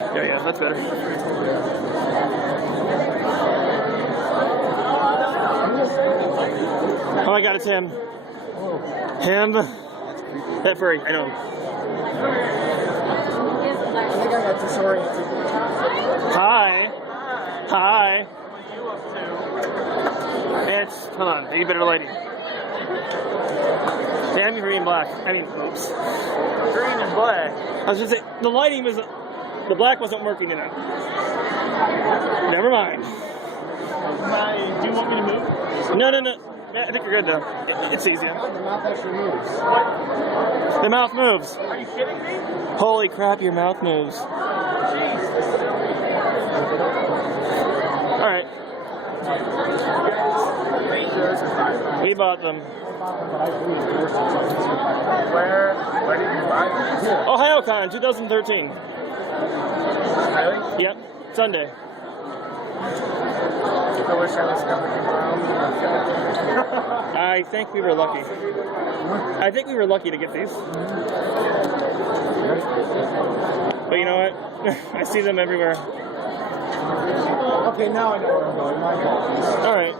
Yeah, that's better. Oh my god, it's him. Him. That furry, I know. I think I got disoriented. Hi. Hi. It's, hold on, you better lighting. Damn, green and black. I mean, oops. Green and black. I was just saying, the lighting was, the black wasn't working enough. Never mind. Do you want me to move? No. Yeah, I think you're good though. It's easy. The mouth actually moves. The mouth moves. Are you kidding me? Holy crap, your mouth moves. Alright. He bought them. Where did you buy them? OhioCon 2013. Really? Yep, Sunday. I wish I was coming around. I think we were lucky. I think we were lucky to get these. But you know what? I see them everywhere. Okay, now I know where I'm going. My apologies. Alright.